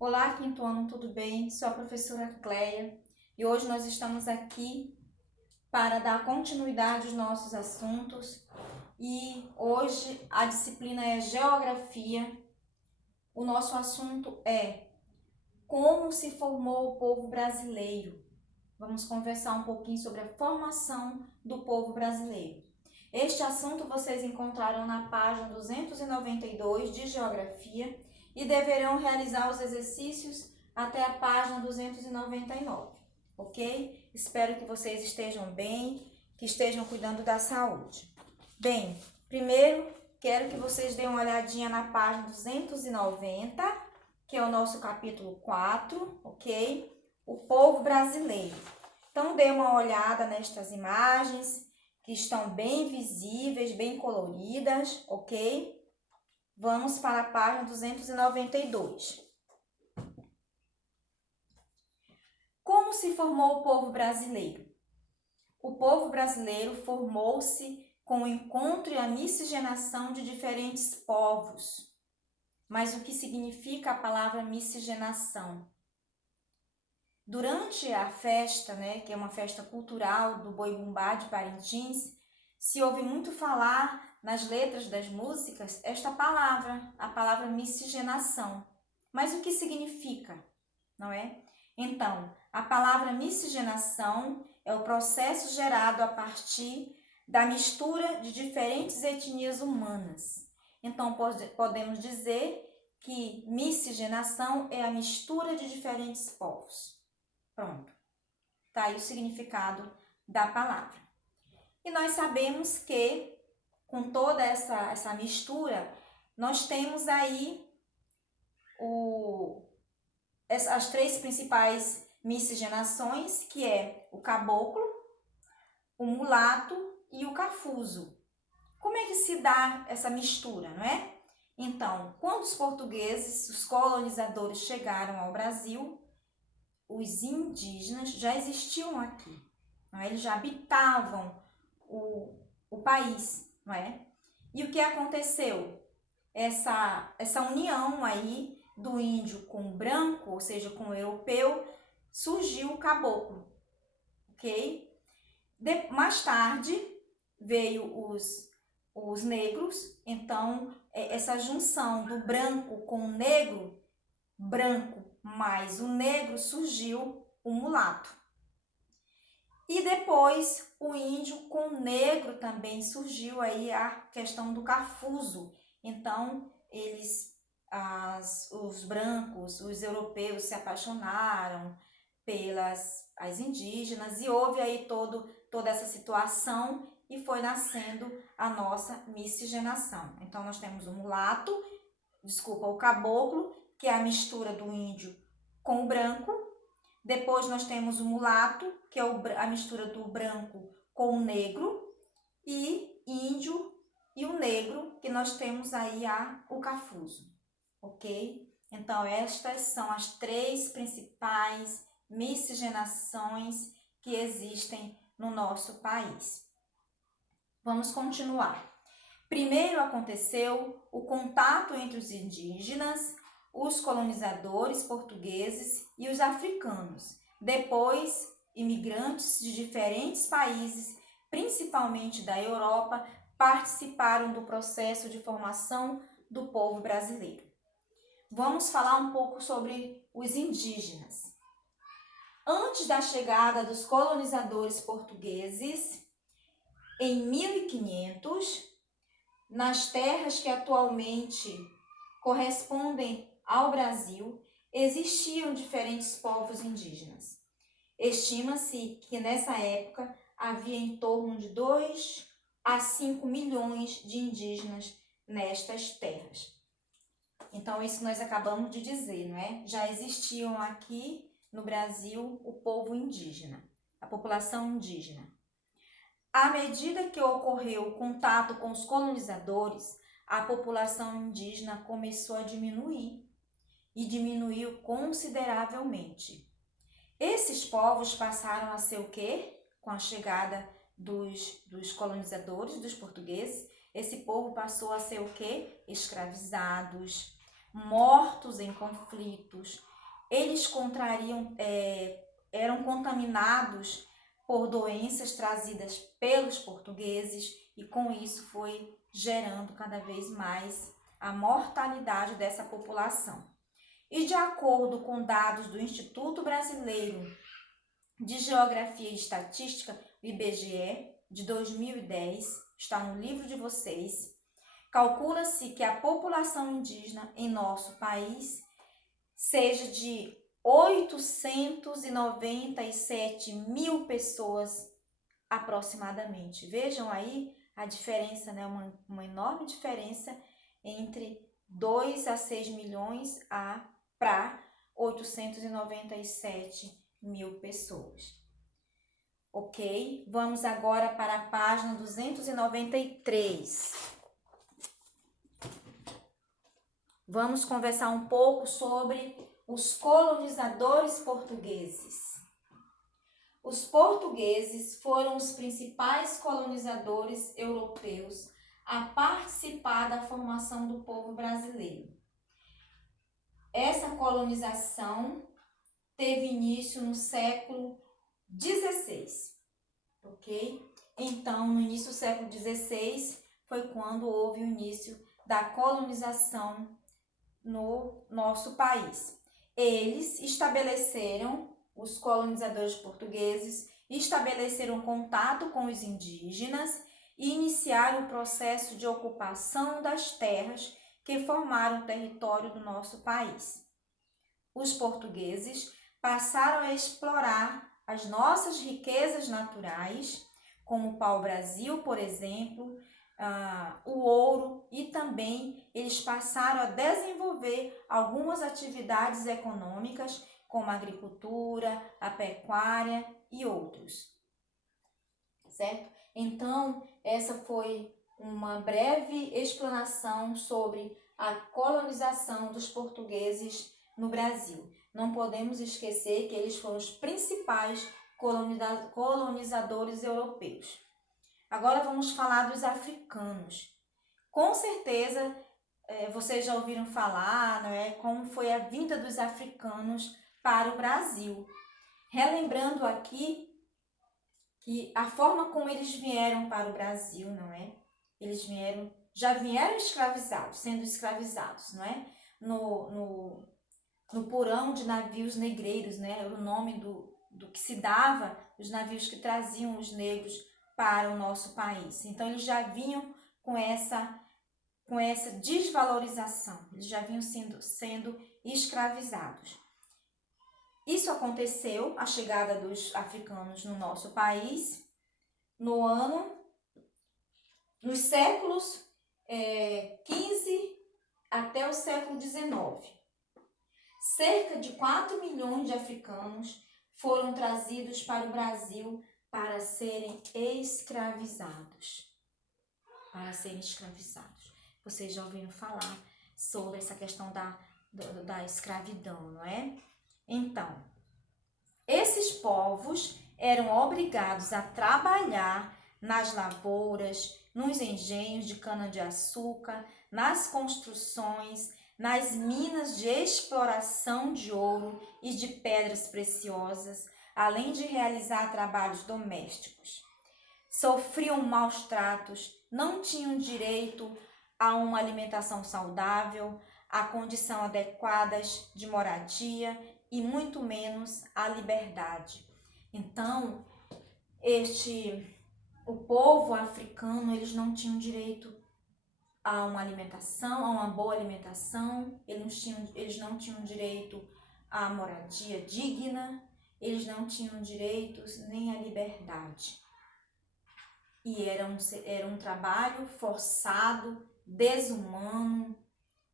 Olá, quinto ano, tudo bem? Sou a professora Cleia e hoje nós estamos aqui para dar continuidade aos nossos assuntos e hoje a disciplina é Geografia. O nosso assunto é como se formou o povo brasileiro. Vamos conversar um pouquinho sobre a formação do povo brasileiro. Este assunto vocês encontrarão na página 292 de Geografia e deverão realizar os exercícios até a página 299, ok? Espero que vocês estejam bem, que estejam cuidando da saúde. Bem, primeiro quero que vocês deem uma olhadinha na página 290, que é o nosso capítulo 4, ok? O povo brasileiro. Então, dê uma olhada nestas imagens que estão bem visíveis, bem coloridas, ok? Vamos para a página 292. Como se formou o povo brasileiro? O povo brasileiro formou-se com o encontro e a miscigenação de diferentes povos. Mas o que significa a palavra miscigenação? Durante a festa, que é uma festa cultural do Boi-Bumbá de Parintins, se ouve muito falar nas letras das músicas esta palavra, a palavra miscigenação. Mas o que significa, não é? Então, a palavra miscigenação é o processo gerado a partir da mistura de diferentes etnias humanas. Então, podemos dizer que miscigenação é a mistura de diferentes povos. Pronto, tá aí o significado da palavra. E nós sabemos que com toda essa mistura, nós temos aí as três principais miscigenações, que é o caboclo, o mulato e o cafuso. Como é que se dá essa mistura, não é? Então, quando os portugueses, os colonizadores chegaram ao Brasil, os indígenas já existiam aqui, não é? Eles já habitavam o país, não é? E o que aconteceu? Essa união aí do índio com o branco, ou seja, com o europeu, surgiu o caboclo, ok? Mais tarde veio os negros, então essa junção do branco com o negro, branco mais o negro, surgiu o mulato. E depois o índio com o negro também surgiu aí a questão do cafuso. Então os brancos, os europeus se apaixonaram pelas as indígenas e houve aí toda essa situação e foi nascendo a nossa miscigenação. Então nós temos o caboclo, que é a mistura do índio com o branco. Depois nós temos o mulato, que é a mistura do branco com o negro. E índio e o negro, que nós temos aí o cafuso, ok? Então, estas são as três principais miscigenações que existem no nosso país. Vamos continuar. Primeiro aconteceu o contato entre os indígenas, os colonizadores portugueses e os africanos. Depois, imigrantes de diferentes países, principalmente da Europa, participaram do processo de formação do povo brasileiro. Vamos falar um pouco sobre os indígenas. Antes da chegada dos colonizadores portugueses, em 1500, nas terras que atualmente correspondem ao Brasil, existiam diferentes povos indígenas. Estima-se que nessa época havia em torno de 2 a 5 milhões de indígenas nestas terras. Então, isso nós acabamos de dizer, não é? Já existiam aqui no Brasil o povo indígena, a população indígena. À medida que ocorreu o contato com os colonizadores, a população indígena começou a diminuir e diminuiu consideravelmente. Esses povos passaram a ser o quê? Com a chegada dos colonizadores, dos portugueses, esse povo passou a ser o quê? Escravizados, mortos em conflitos, eles eram contaminados por doenças trazidas pelos portugueses e com isso foi gerando cada vez mais a mortalidade dessa população. E de acordo com dados do Instituto Brasileiro de Geografia e Estatística, o IBGE, de 2010, está no livro de vocês, calcula-se que a população indígena em nosso país seja de 897 mil pessoas aproximadamente. Vejam aí a diferença, né? Uma enorme diferença entre 2 a 6 milhões para 897 mil pessoas. Ok? Vamos agora para a página 293. Vamos conversar um pouco sobre os colonizadores portugueses. Os portugueses foram os principais colonizadores europeus a participar da formação do povo brasileiro. Essa colonização teve início no século XVI, ok? Então, no início do século XVI foi quando houve o início da colonização no nosso país. Eles estabeleceram, os colonizadores portugueses, estabeleceram contato com os indígenas e iniciaram o processo de ocupação das terras que formaram o território do nosso país. Os portugueses passaram a explorar as nossas riquezas naturais, como o pau-brasil, por exemplo, o ouro, e também eles passaram a desenvolver algumas atividades econômicas, como a agricultura, a pecuária e outros. Certo? Então, essa foi uma breve explanação sobre a colonização dos portugueses no Brasil. Não podemos esquecer que eles foram os principais colonizadores europeus. Agora vamos falar dos africanos. Com certeza, vocês já ouviram falar, não é, como foi a vinda dos africanos para o Brasil. Relembrando aqui que a forma como eles vieram para o Brasil, não é? Eles já vieram escravizados, sendo escravizados, não é? No porão de navios negreiros, né? Era o nome do que se dava os navios que traziam os negros para o nosso país. Então, eles já vinham com essa desvalorização, eles já vinham sendo escravizados. Isso aconteceu, a chegada dos africanos no nosso país, nos séculos XV até o século XIX. Cerca de 4 milhões de africanos foram trazidos para o Brasil para serem escravizados. Vocês já ouviram falar sobre essa questão da escravidão, não é? Então, esses povos eram obrigados a trabalhar nas lavouras, nos engenhos de cana-de-açúcar, nas construções, nas minas de exploração de ouro e de pedras preciosas, além de realizar trabalhos domésticos. Sofriam maus tratos, não tinham direito a uma alimentação saudável, a condição adequadas de moradia e muito menos a liberdade. Então, o povo africano, eles não tinham direito a uma alimentação, a uma boa alimentação, eles não tinham direito à moradia digna, eles não tinham direitos nem à liberdade. E era um trabalho forçado, desumano,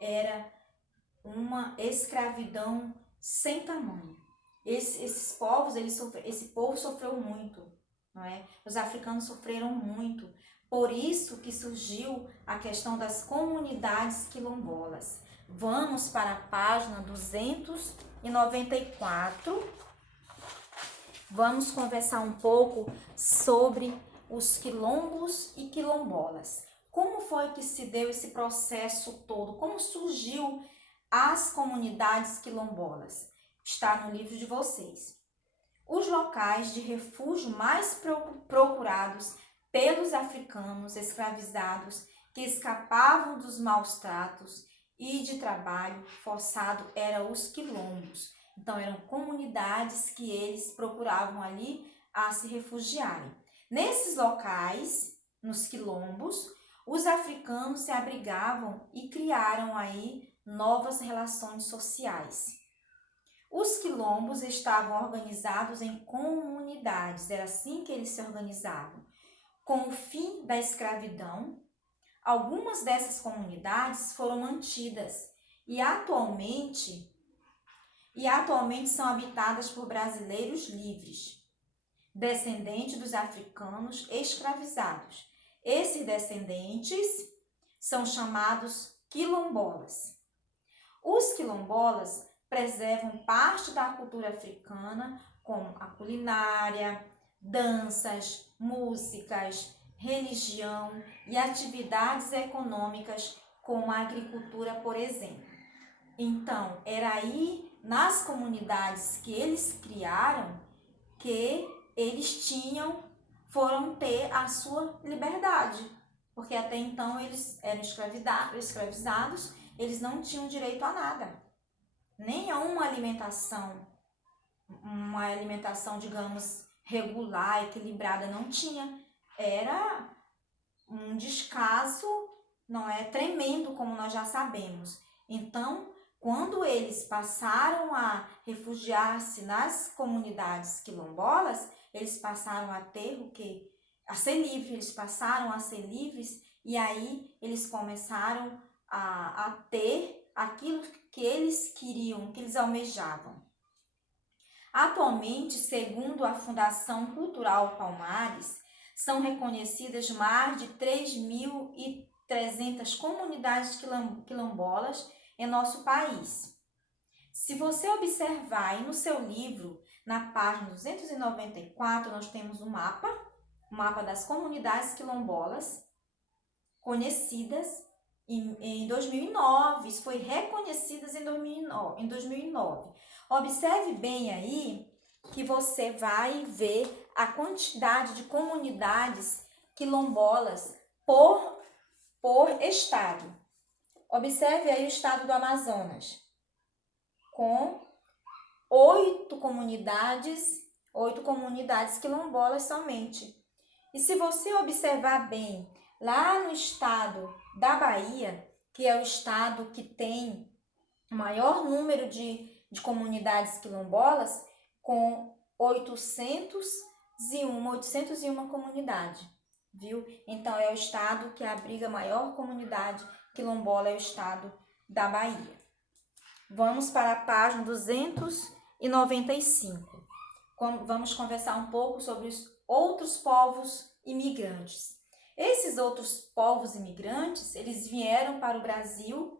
era uma escravidão sem tamanho. Esse povo sofreu muito, não é? Os africanos sofreram muito. Por isso que surgiu a questão das comunidades quilombolas. Vamos para a página 294. Vamos conversar um pouco sobre os quilombos e quilombolas. Como foi que se deu esse processo todo? Como surgiu as comunidades quilombolas. Está no livro de vocês. Os locais de refúgio mais procurados pelos africanos escravizados que escapavam dos maus tratos e de trabalho forçado eram os quilombos. Então, eram comunidades que eles procuravam ali a se refugiarem. Nesses locais, nos quilombos, os africanos se abrigavam e criaram aí novas relações sociais. Os quilombos estavam organizados em comunidades, era assim que eles se organizavam. Com o fim da escravidão, algumas dessas comunidades foram mantidas e atualmente são habitadas por brasileiros livres, descendentes dos africanos escravizados. Esses descendentes são chamados quilombolas. Os quilombolas preservam parte da cultura africana, como a culinária, danças, músicas, religião e atividades econômicas, como a agricultura, por exemplo. Então, era aí nas comunidades que eles criaram que eles foram ter a sua liberdade, porque até então eles eram escravizados, eles não tinham direito a nada, nem a uma alimentação, digamos, regular, equilibrada, não tinha. Era um descaso, não é, tremendo, como nós já sabemos. Então, quando eles passaram a refugiar-se nas comunidades quilombolas, eles passaram a ter o quê? A ser livres, eles passaram a ser livres e aí eles começaram a ter aquilo que eles queriam, que eles almejavam. Atualmente, segundo a Fundação Cultural Palmares, são reconhecidas mais de 3.300 comunidades quilombolas em nosso país. Se você observar aí no seu livro, na página 294, nós temos um mapa das comunidades quilombolas conhecidas em 2009, isso foi reconhecidas em 2009. Observe bem aí que você vai ver a quantidade de comunidades quilombolas por estado. Observe aí o estado do Amazonas, com 8 comunidades quilombolas somente. E se você observar bem, lá no estado da Bahia, que é o estado que tem o maior número de comunidades quilombolas, com 801 comunidades, viu? Então, é o estado que abriga a maior comunidade quilombola, é o estado da Bahia. Vamos para a página 295. Vamos conversar um pouco sobre os outros povos imigrantes. Esses outros povos imigrantes, eles vieram para o Brasil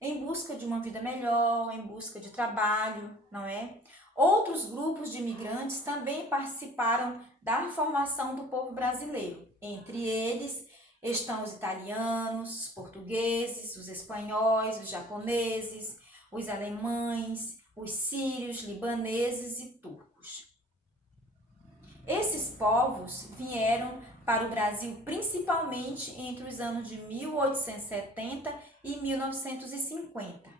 em busca de uma vida melhor, em busca de trabalho, não é? Outros grupos de imigrantes também participaram da formação do povo brasileiro. Entre eles estão os italianos, os portugueses, os espanhóis, os japoneses, os alemães, os sírios, libaneses e turcos. Esses povos vieram para o Brasil principalmente entre os anos de 1870 e 1950.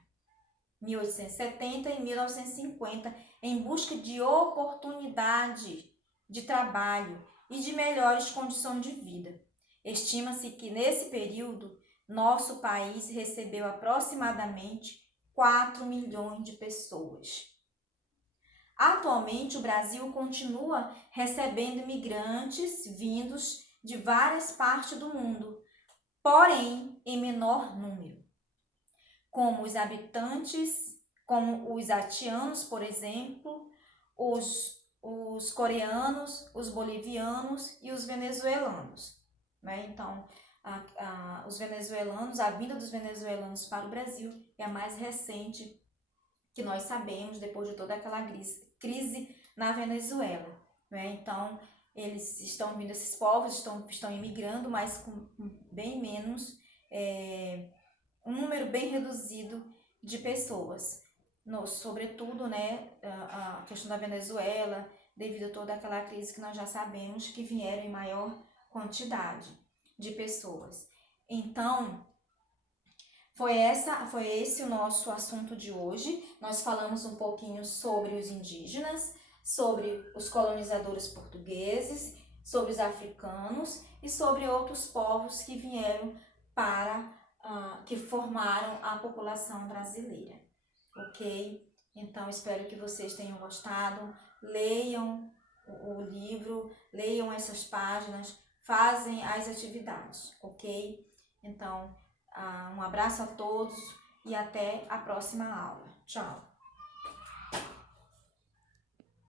1870 e 1950, em busca de oportunidade de trabalho e de melhores condições de vida. Estima-se que nesse período nosso país recebeu aproximadamente 4 milhões de pessoas. Atualmente, o Brasil continua recebendo imigrantes vindos de várias partes do mundo, porém em menor número, como os haitianos, por exemplo, os coreanos, os bolivianos e os venezuelanos, né? Então, os venezuelanos, a vinda dos venezuelanos para o Brasil é a mais recente que nós sabemos depois de toda aquela crise na Venezuela, né? Então, esses povos estão imigrando, mas com bem menos, um número bem reduzido de pessoas, sobretudo, né, a questão da Venezuela, devido a toda aquela crise que nós já sabemos que vieram em maior quantidade de pessoas. Então, foi esse o nosso assunto de hoje. Nós falamos um pouquinho sobre os indígenas, sobre os colonizadores portugueses, sobre os africanos e sobre outros povos que vieram que formaram a população brasileira, ok? Então, espero que vocês tenham gostado, leiam o livro, leiam essas páginas, fazem as atividades, ok? Então, um abraço a todos e até a próxima aula. Tchau!